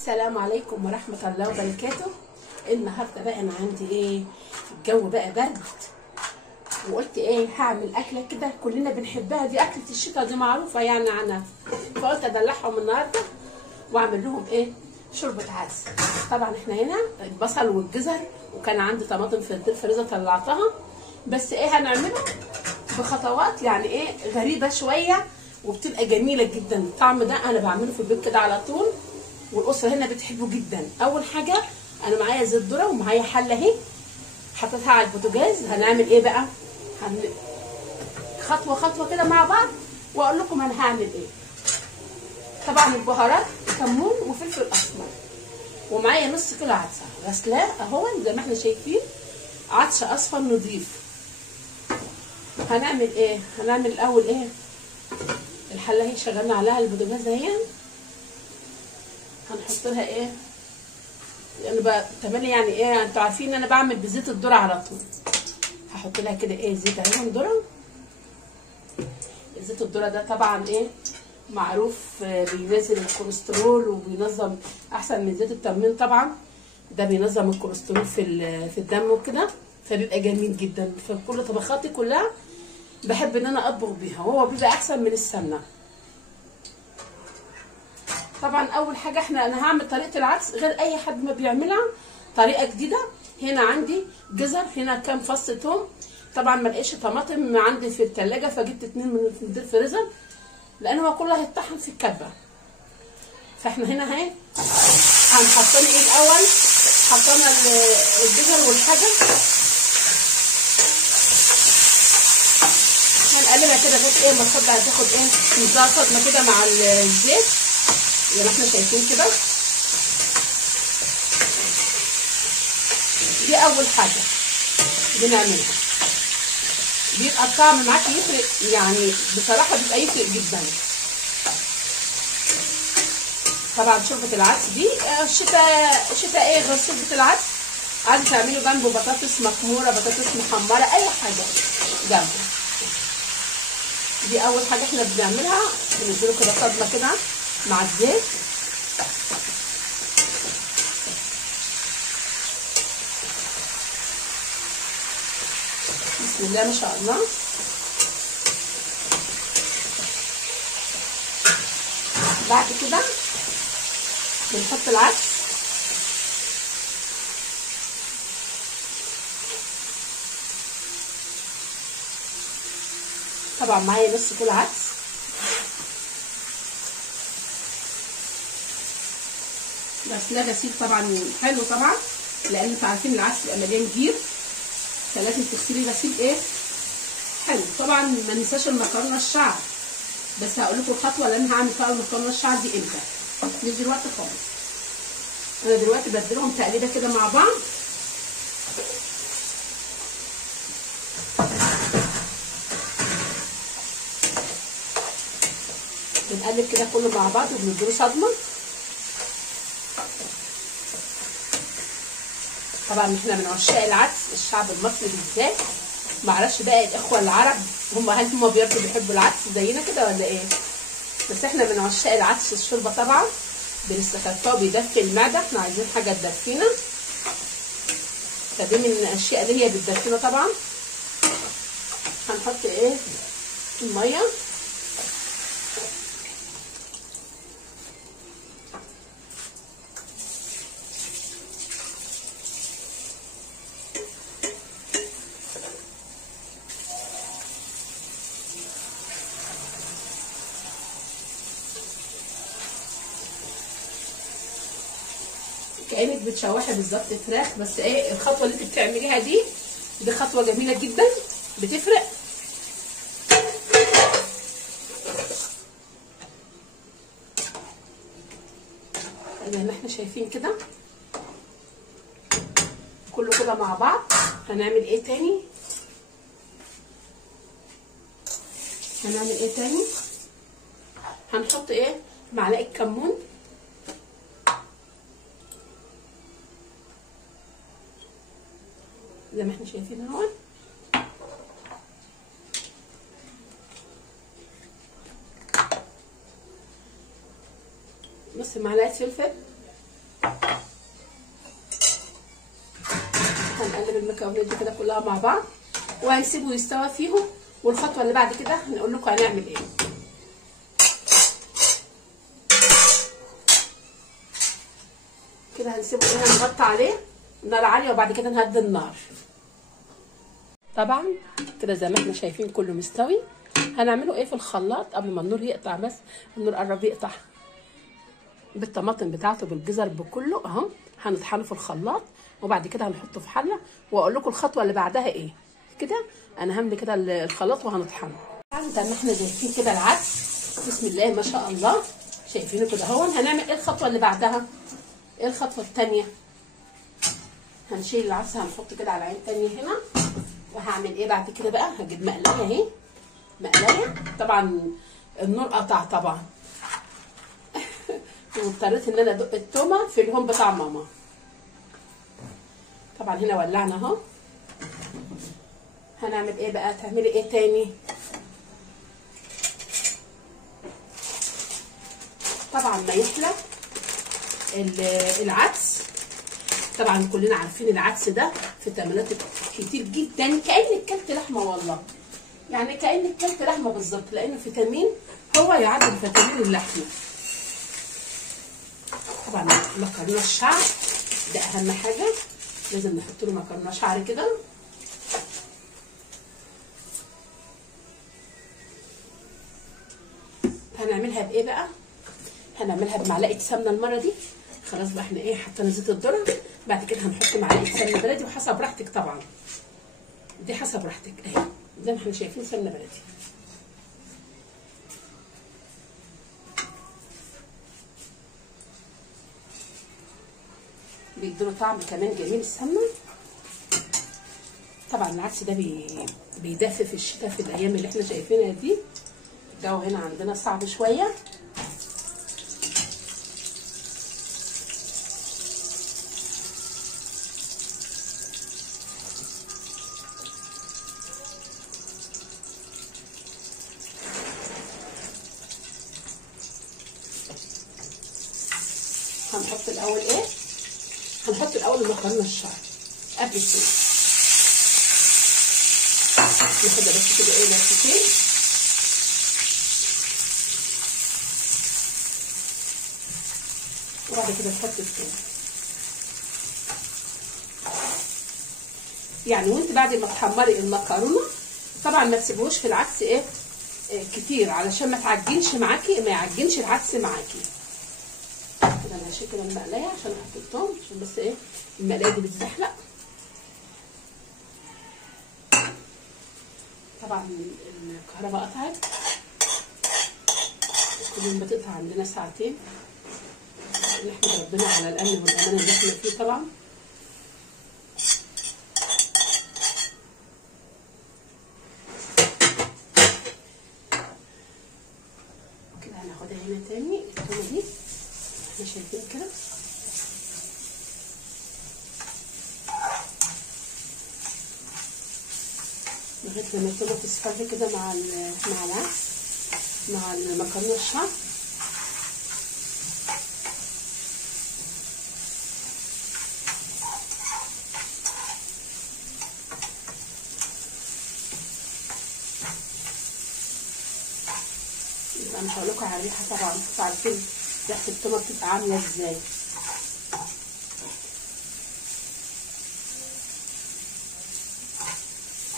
السلام عليكم ورحمة الله وبركاته. النهارده بقى انا عندي الجو بقى برد، وقلت هعمل اكله كده كلنا بنحبها، دي اكله الشتاء دي معروفه يعني عنها، فقلت ادلعهم النهارده واعمل لهم شوربه عدس. طبعا احنا هنا البصل والجزر، وكان عندي طماطم في الفريزر طلعتها، بس هنعملها بخطوات يعني غريبه شويه، وبتبقى جميله جدا. الطعم ده انا بعمله في البيت كده على طول، والاسره هنا بتحبه جدا. اول حاجه انا معايا زيت ذره ومعايا حله اهي حطيتها على البوتاجاز. هنعمل بقى خطوه خطوه كده مع بعض، واقول لكم انا هعمل طبعا البهارات كمون وفلفل اسمر، ومعايا نص كيلو عدسه غسلاه اهو زي ما احنا شايفين، عدس اصفر نضيف. هنعمل هنعمل الاول الحله اهي شغلنا عليها البوتاجاز اهي، هنحط لها يعني بقى تملي يعني انتوا عارفين ان انا بعمل بزيت الذره على طول. هحط لها كده زيت اهو ذره. زيت الذره ده طبعا معروف بينزل الكوليسترول وبينظم احسن من زيت التموين. طبعا ده بينظم الكوليسترول في الدم وكده، فبيبقى جميل جدا. في كل طبخاتي كلها بحب ان انا اطبخ بيها، وهو بيبقى احسن من السمنه. طبعا اول حاجه انا هعمل طريقه العدس غير اي حد ما بيعملها، طريقه جديده. هنا عندي جزر، هنا كام فص توم. طبعا ما لقيتش طماطم عندي في الثلاجه، فجبت 2 من الفريزر، لان هو كله هيتطحن في الكبه. فاحنا هنا هنحطهم الاول. حطينا الجزر والحاجه، هنقلبها كده لغايه ما تاخد نزلها صدمه كده مع الزيت زي ما احنا شايفين كده. دي اول حاجه بنعملها، بيبقى الطعم معاكي يفرق، يعني بصراحه بيبقى يفرق جدا. طبعا شوربه العدس دي الشتاء غير شوربه العدس، عايزه تعملوا جنبه بطاطس مخموره، بطاطس محمره، اي حاجه جنبه. دي اول حاجه احنا بنعملها، بنديله كده صدمه كده مع الزيت. بسم الله ما شاء الله. بعد كده بنحط العدس. طبعا معايا نص كيلو عدس، غسلاه غسيل طبعا حلو طبعا، لان انتوا عارفين العدس بيبقى مليان جير، فلازم تغسليه غسيل حلو. طبعا ما ننساش المكرونه الشعر، بس هقول لكم الخطوه اللي انا هعمل فيها المكرونه الشعر دي امتى، مش دلوقتي خالص. انا دلوقتي بديلهم تقليبه كده مع بعض. بنقلب كده كله مع بعض وبنديله صدمه. طبعا احنا من عشاق العدس، الشعب المصري بالذات. معرفش بقى الاخوه العرب هل هم برضه بيحبوا العدس زينا كده ولا بس احنا من عشاق العدس. الشوربه طبعا بنستخفاه وبيدفي المعده، احنا عايزين حاجه تدفينا، فدي من الاشياء اللي هي بتدفينا. طبعا هنحط الميه. كأنك بتشوحي بالظبط فراخ، بس الخطوه اللي انت بتعمليها دي خطوه جميله جدا، بتفرق. زي ما احنا شايفين كده كله كده مع بعض. هنعمل تاني؟ هنعمل تاني؟ هنحط معلقه كمون، زي ما احنا شايفين اهو. نص معلقه فلفل، هنقلب المكونات دي كده كلها مع بعض وهنسيبه يستوى فيهم، والخطوه اللي بعد كده هنقول لكم هنعمل ايه. كده هنسيبه هنا نغطي عليه نار عاليه، وبعد كده نهدي النار. طبعا كده زي ما احنا شايفين كله مستوي. هنعمله ايه في الخلاط قبل ما النور يقطع؟ بس النور قرب يقطع، بالطماطم بتاعته بالجزر بكله اهو هنطحنه في الخلاط، وبعد كده هنحطه في حله واقول لكم الخطوه اللي بعدها ايه. كده انا هملي كده الخلاط وهنطحنه. زي ما احنا شايفين كده العدس بسم الله ما شاء الله شايفينه كده اهو. هنعمل ايه الخطوه اللي بعدها؟ ايه الخطوه الثانيه؟ هنشيل العدس هنحط كده على عين ثانيه هنا. وهعمل ايه بعد كده بقى؟ هجيب مقلايه اهي، مقلايه. طبعا النور قطع طبعا واضطريت ان انا ادق التومه في الهون بتاع ماما. طبعا هنا ولعنا اهو. هنعمل ايه بقى؟ تعملي ايه تاني؟ طبعا ما يحلى العدس. طبعا كلنا عارفين العدس ده فيتامينات كتير جدا، كأنك كلت لحمه والله، يعني كأنك كلت لحمه بالظبط، لانه فيتامين هو يعادل فيتامين اللحمه. طبعا مكرونه الشعر ده اهم حاجه، لازم نحط له مكرونه شعر كده. هنعملها بايه بقى؟ هنعملها بمعلقه سمنه المره دي. خلاص بقى احنا ايه حطينا زيت الذره، بعد كده هنحط معلقه سمنه بلدي، وحسب راحتك طبعا، دي حسب راحتك اهي زي ما احنا شايفين سمنه بلدي. بيديله طعم كمان جميل السمنه. طبعا العدس ده بيدفي في الشتاء في الايام اللي احنا شايفينها دي. الجو هنا عندنا صعب شويه. هنحط الاول ايه؟ هنحط الاول المكرونه الشعر قبل التوم. ناخدها بس كده ايه لفتين، وبعد كده نحط التوم. يعني وانت بعد ما تحمري المكرونه طبعا ما تسيبوش في العدس ايه كتير، علشان ما تعجنش معاكي، ما يعجنش العدس معاكي. كده انا هشيل كده المقلايه عشان احط الثوم، عشان بس ايه المقلايه دي بتزحلق. طبعا الكهرباء قطعت، كل يوم بتقطع عندنا ساعتين. نحمد ربنا على الامن والامان اللي احنا فيه. طبعا كده هناخدها هنا تاني التومه دي احنا شايفين كده. لغايه لما التومه تصفر كده مع العدس مع المكرونه الشعر. يبقى مش هقولكوا على الريحه طبعا، انتوا عارفين ريحه التومه بتبقى عامله ازاي.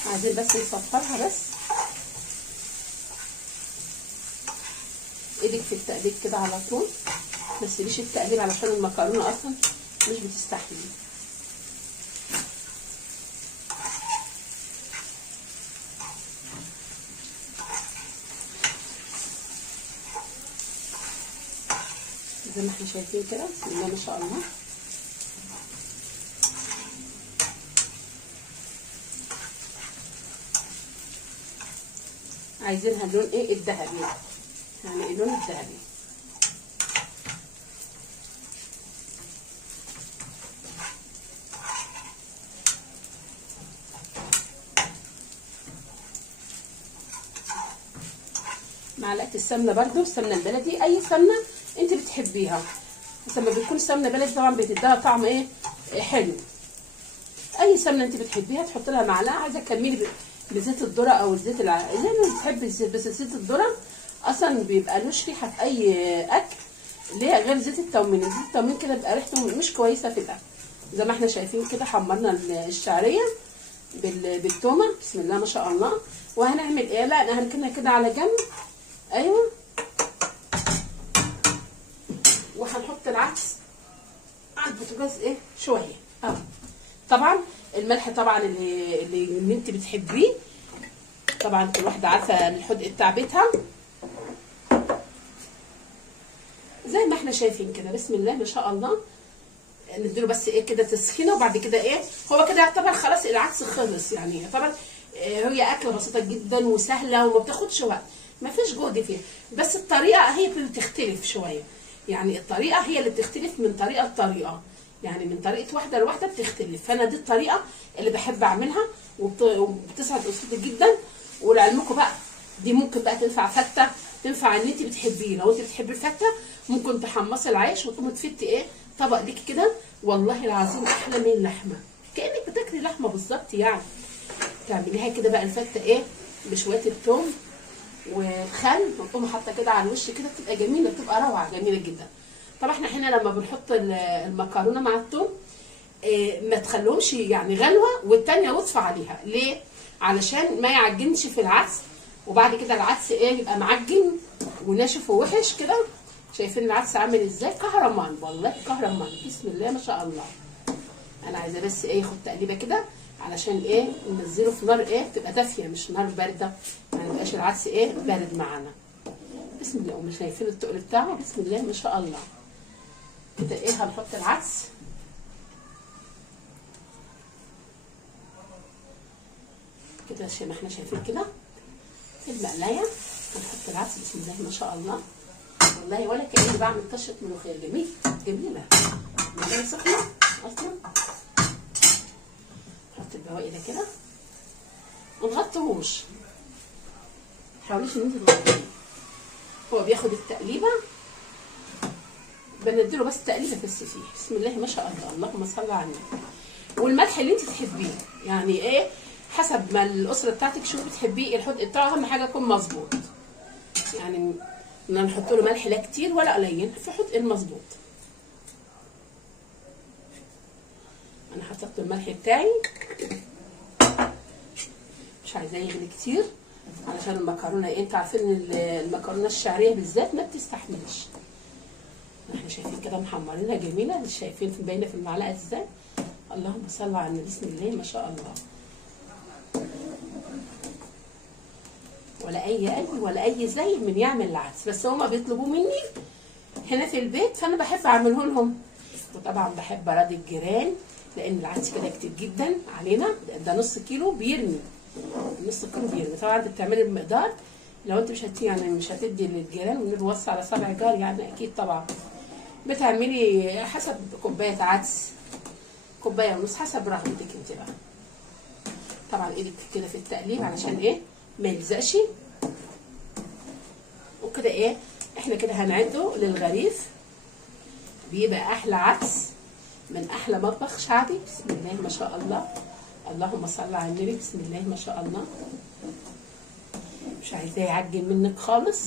عايزين بس نصفرها بس. ايدك في التقليب كده على طول، ما تسيبيش التقليب علشان المكرونه اصلا مش بتستحمل. زي ما احنا شايفين كده بسم الله ما شاء الله. عايزينها اللون ايه الذهبي، يعني اللون الذهبي. معلقه السمنه برده، السمنه البلدي، اي سمنه انت بتحبيها، بس لما بتكون سمنه بلدي طبعا بتديها طعم ايه حلو. اي سمنه انت بتحبيها تحط لها معلقه. عايزه تكملي بزيت الذره او الزيت زي ما بتحبي الزيت، بس زيت الذره اصلا بيبقى لوش ريحه في اي اكل ليه غير زيت التومين. زيت التومين كده بيبقى ريحته مش كويسه في الاكل. زي ما احنا شايفين كده حمرنا الشعريه بالتومه، بسم الله ما شاء الله. وهنعمل ايه؟ لا هنركنها كده على جنب. ايوه، وهنحط العدس على البوتاجاز ايه شويه. طبعا الملح طبعا اللي انت بتحبيه، طبعا كل واحده عارفه الحدق بتاع بيتها. زي ما احنا شايفين كده بسم الله ما شاء الله. نديله بس ايه كده تسخينه، وبعد كده ايه هو كده يعتبر خلاص العدس خلص. يعني يعتبر هي اكله بسيطه جدا وسهله وما بتاخدش وقت، ما فيش جهد فيها، بس الطريقه هي اللي بتختلف شويه. يعني الطريقه هي اللي بتختلف من طريقه لطريقه، يعني من طريقه واحده لواحده بتختلف. فانا دي الطريقه اللي بحب اعملها وبتسعد اسرتي جدا. ولعلمكم بقى دي ممكن بقى تنفع فته، تنفع ان انت بتحبيه. لو انت بتحبي الفته ممكن تحمصي العيش وتقومي تفتي ايه طبق ليك كده، والله العظيم احلى من اللحمه، كانك بتاكلي لحمه بالظبط. يعني تعمليها كده بقى الفته ايه بشويه الثوم والخل، وتقومي حاطه كده على الوش كده، بتبقى جميله، بتبقى روعه جميله جدا. طبعا احنا هنا لما بنحط المكرونه مع الثوم ما تخلوهمش يعني غلوه والتانيه وصفه عليها. ليه؟ علشان ما يعجنش في العدس، وبعد كده العدس ايه يبقى معجن وناشف ووحش كده. شايفين العدس عامل ازاي؟ كهرمان، والله كهرمان، بسم الله ما شاء الله. انا عايزه بس ايه ياخد تقليبه كده علشان ايه ننزله في نار ايه تبقى دافيه مش نار بارده، ما يبقاش العدس ايه بارد معانا. بسم الله. ومش شايفين التقل بتاعه؟ بسم الله ما شاء الله. كده ايه هنحط العدس كده زي ما احنا شايفين كده في المقلايه. هنحط العدس بسم الله ما شاء الله، والله ولا كأني بعمل طشه ملوخيه. جميله ملوخيه سخنه اصلا. نحط البواقي ده كده ونغطيهوش، متحاوليش ان انت تغطيه، هو بياخد التقليبه بنديله بس تقليبه بس فيه. بسم الله ما شاء الله، اللهم صل على النبي. والملح اللي انت تحبيه، يعني ايه حسب ما الاسره بتاعتك شو بتحبيه الحدق بتاعه، اهم حاجه يكون مظبوط. يعني ما نحط له ملح لا كتير ولا قليل، في حدق المظبوط. انا حطيت الملح بتاعي، مش عايزاه يغلي كتير علشان المكرونه ايه انتوا عارفين المكرونه الشعريه بالذات ما بتستحملش. احنا شايفين كده محمرينها جميله، مش شايفين باينه في المعلقه ازاي؟ اللهم صل على النبي، بسم الله ما شاء الله. ولا اي قلب ولا اي زي من يعمل العدس، بس هما بيطلبوه مني هنا في البيت فانا بحب اعمله لهم. وطبعا بحب اراضي الجيران لان العدس كده كتير جدا علينا، ده نص كيلو بيرمي، نص كيلو بيرمي. طبعا انت بتعملي بمقدار، لو انت مش هتدي للجيران ونوصي على صابع جار يعني اكيد طبعا بتعملي حسب كوبايه عدس، كوبايه ونص حسب رغبتك انت بقى. طبعا ايدك كده في التقليب علشان ايه ما يلزقش. وكده ايه احنا كده هنعده للغريف، بيبقى احلى عدس من احلى مطبخ شعبي. بسم الله ما شاء الله، اللهم صل على النبي، بسم الله ما شاء الله. مش عايزاه يعجن منك خالص،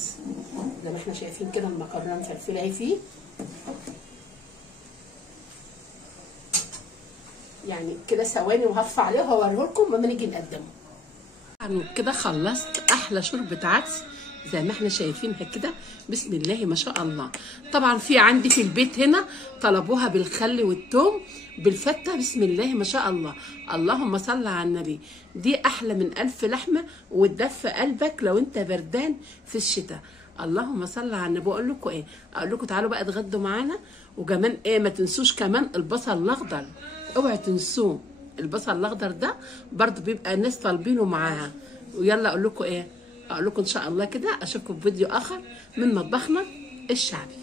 زي ما احنا شايفين كده المكرونه مفلفله اهي فيه. يعني كده ثواني وهطفي عليه وهوريه لكم لما نيجي نقدمه. كده خلصت احلى شوربه عدس زي ما احنا شايفينها كده، بسم الله ما شاء الله. طبعا في عندي في البيت هنا طلبوها بالخل والثوم بالفته، بسم الله ما شاء الله، اللهم صل على النبي. دي احلى من 1000 لحمه وتدفى قلبك لو انت بردان في الشتاء. اللهم صل على النبي. اقول لكم ايه، اقول لكم تعالوا بقى اتغدوا معانا. وكمان ايه ما تنسوش كمان البصل الاخضر، اوعوا تنسوه. البصل الاخضر ده برضو بيبقى الناس طالبينه معاها. ويلا اقول لكم ايه، اقول لكم ان شاء الله كده اشوفكم في فيديو اخر من مطبخنا الشعبي.